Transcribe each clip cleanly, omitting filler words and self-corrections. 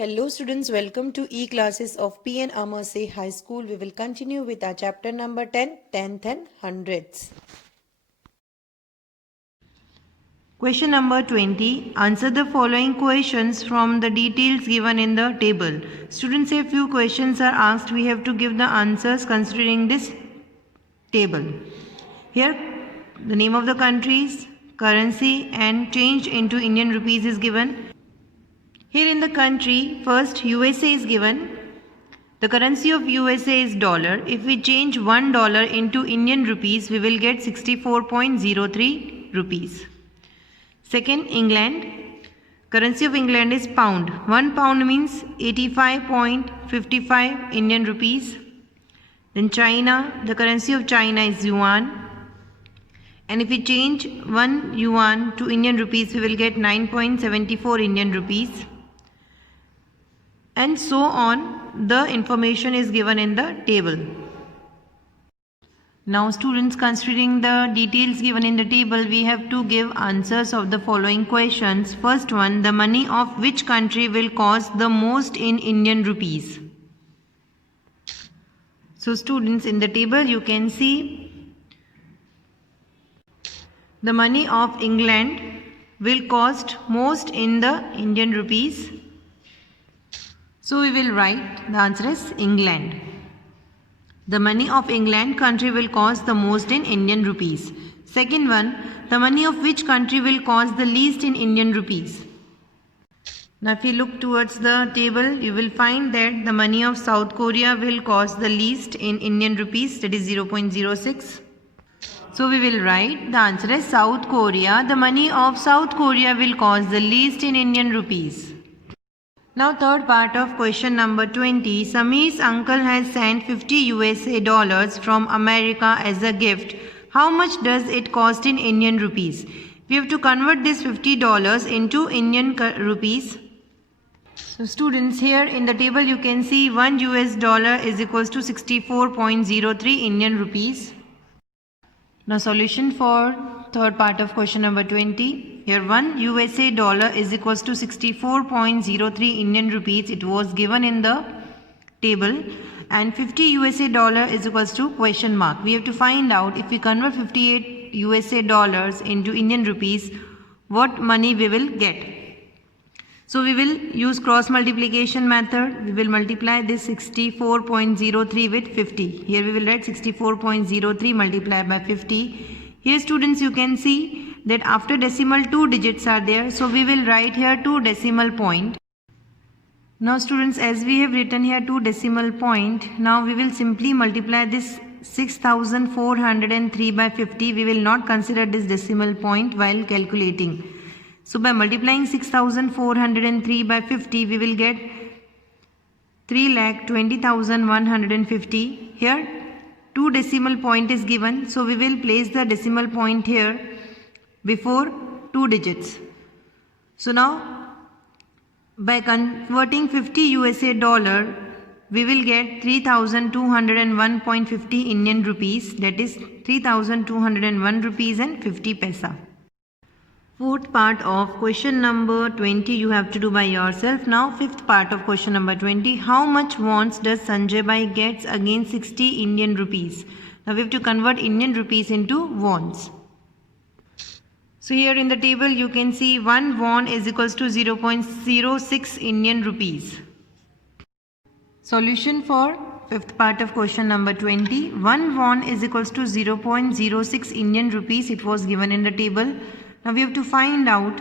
Hello students, welcome to e-classes of P.N. Amerse High School. We will continue with our chapter number 10, 10th and hundredths. Question number 20. Answer the following questions from the details given in the table. Students, a few questions are asked. We have to give the answers considering this table. Here, the name of the countries, currency and change into Indian rupees is given. Here in the country, first USA is given. The currency of USA is dollar. If we change $1 into Indian rupees, we will get 64.03 rupees. Second, England. Currency of England is pound. 1 pound means 85.55 Indian rupees. Then China. The currency of China is yuan. And if we change 1 yuan to Indian rupees, we will get 9.74 Indian rupees. And so on. The information is given in the table. Now students, considering the details given in the table, we have to give answers of the following questions. First one, the money of which country will cost the most in Indian rupees? So students, in the table you can see the money of England will cost most in the Indian rupees. So we will write the answer is England. The money of England country will cost the most in Indian rupees. Second one, the money of which country will cost the least in Indian rupees? Now if you look towards the table, you will find that the money of South Korea will cost the least in Indian rupees, that is 0.06. So we will write the answer is South Korea. The money of South Korea will cost the least in Indian rupees. Now third part of question number 20. Sameer's uncle has sent 50 USA dollars from America as a gift. How much does it cost in Indian rupees? We have to convert this $50 into Indian rupees. So students, here in the table you can see 1 US dollar is equals to 64.03 Indian rupees. Now solution for third part of question number 20. Here 1 USA dollar is equals to 64.03 Indian rupees. It was given in the table. And 50 USA dollar is equals to question mark. We have to find out if we convert 58 USA dollars into Indian rupees, what money we will get. So we will use cross multiplication method. We will multiply this 64.03 with 50. Here we will write 64.03 multiplied by 50. Here students, you can see that after decimal 2 digits are there. So we will write here 2 decimal point. Now students, as we have written here 2 decimal point, now we will simply multiply this 6403 by 50. We will not consider this decimal point while calculating. So by multiplying 6403 by 50, we will get 3,20,150. Here 2 decimal point is given. So we will place the decimal point here before 2 digits. So now by converting 50 USA dollar, we will get 3,201.50 Indian rupees, that is 3,201 rupees and 50 paisa. Fourth part of question number 20 you have to do by yourself. Now fifth part of question number 20. How much wons does Sanjay Bhai gets against 60 Indian rupees? Now we have to convert Indian rupees into wons. So here in the table you can see 1 won is equals to 0.06 Indian rupees. Solution for fifth part of question number 20. 1 won is equals to 0.06 Indian rupees. It was given in the table. Now we have to find out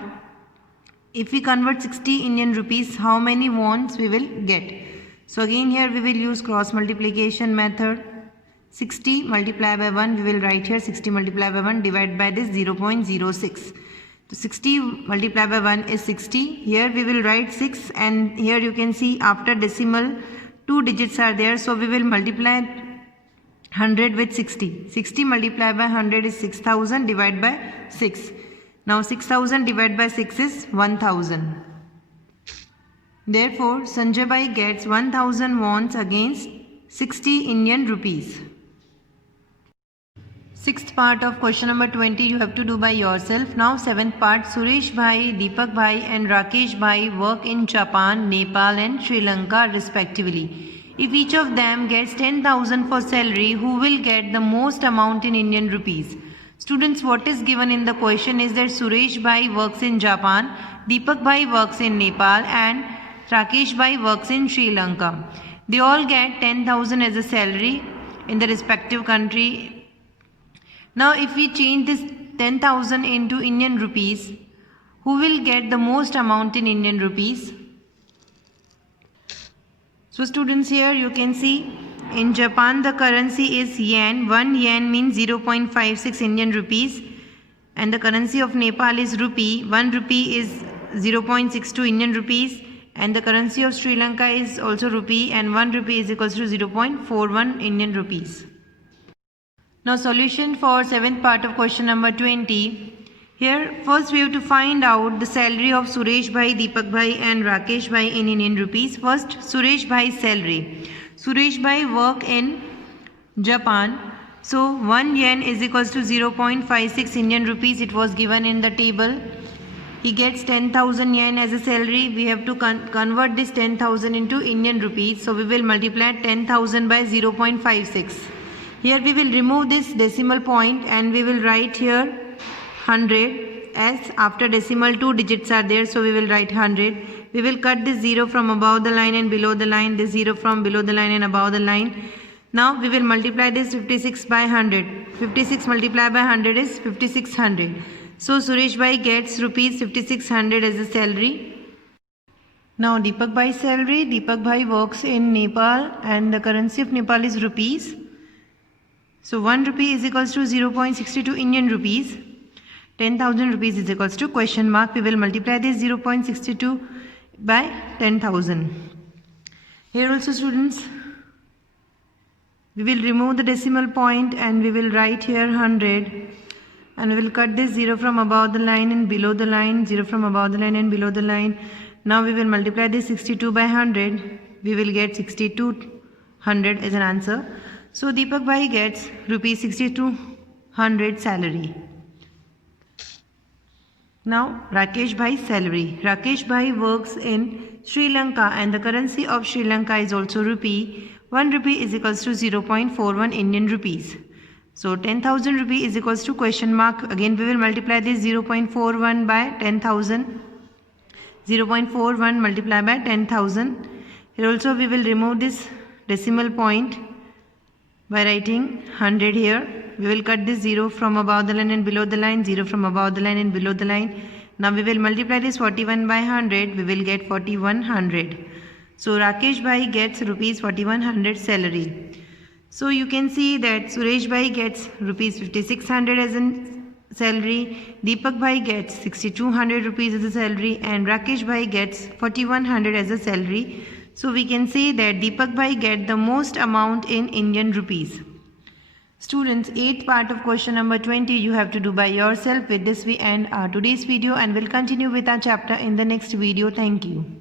if we convert 60 Indian rupees, how many wons we will get. So again here we will use cross multiplication method. 60 multiplied by 1, we will write here 60 multiplied by 1 divided by this 0.06. So 60 multiplied by 1 is 60. Here we will write 6, and here you can see after decimal 2 digits are there. So we will multiply 100 with 60. 60 multiplied by 100 is 6000 divided by 6. Now 6000 divided by 6 is 1000. Therefore, Sanjay Bhai gets 1000 wons against 60 Indian rupees. Sixth part of question number 20 you have to do by yourself. Now seventh part, Suresh Bhai, Deepak Bhai and Rakesh Bhai work in Japan, Nepal and Sri Lanka respectively. If each of them gets 10,000 for salary, who will get the most amount in Indian rupees? Students, what is given in the question is that Suresh Bhai works in Japan, Deepak Bhai works in Nepal and Rakesh Bhai works in Sri Lanka. They all get 10,000 as a salary in the respective country. Now if we change this 10,000 into Indian rupees, who will get the most amount in Indian rupees? So students, here you can see in Japan the currency is yen. 1 yen means 0.56 Indian rupees, and the currency of Nepal is rupee. 1 rupee is 0.62 Indian rupees, and the currency of Sri Lanka is also rupee, and 1 rupee is equals to 0.41 Indian rupees. Now solution for seventh part of question number 20. Here first we have to find out the salary of Suresh Bhai, Deepak Bhai and Rakesh Bhai in Indian rupees. First, Suresh Bhai's salary. Suresh Bhai work in Japan. So 1 yen is equals to 0.56 Indian rupees. It was given in the table. He gets 10,000 yen as a salary. We have to convert this 10,000 into Indian rupees. So we will multiply 10,000 by 0.56. Here we will remove this decimal point and we will write here 100, as after decimal 2 digits are there, so we will write 100. We will cut this 0 from above the line and below the line, this 0 from below the line and above the line. Now we will multiply this 56 by 100. 56 multiplied by 100 is 5600. So Suresh Bhai gets rupees 5600 as a salary. Now Deepak Bhai's salary. Deepak Bhai works in Nepal and the currency of Nepal is rupees. So 1 rupee is equals to 0.62 Indian rupees. 10,000 rupees is equals to question mark. We will multiply this 0.62 by 10,000. Here also students, we will remove the decimal point and we will write here 100. And we will cut this 0 from above the line and below the line, 0 from above the line and below the line. Now we will multiply this 62 by 100. We will get 6200 as an answer. So Deepak Bhai gets rupees 6200 salary. Now Rakesh Bhai's salary. Rakesh Bhai works in Sri Lanka and the currency of Sri Lanka is also rupee. 1 rupee is equals to 0.41 Indian rupees. So 10,000 rupee is equals to question mark. Again we will multiply this 0.41 by 10,000. 0.41 multiplied by 10,000. Here also we will remove this decimal point by writing 100 here. We will cut this 0 from above the line and below the line, 0 from above the line and below the line. Now we will multiply this 41 by 100. We will get 4100. So Rakesh Bhai gets rupees 4100 salary. So you can see that Suresh Bhai gets rupees 5600 as a salary, Deepak Bhai gets 6200 rupees as a salary and Rakesh Bhai gets 4100 as a salary. So we can say that Deepak Bhai get the most amount in Indian rupees. Students, 8th part of question number 20 you have to do by yourself. With this we end our today's video and will continue with our chapter in the next video. Thank you.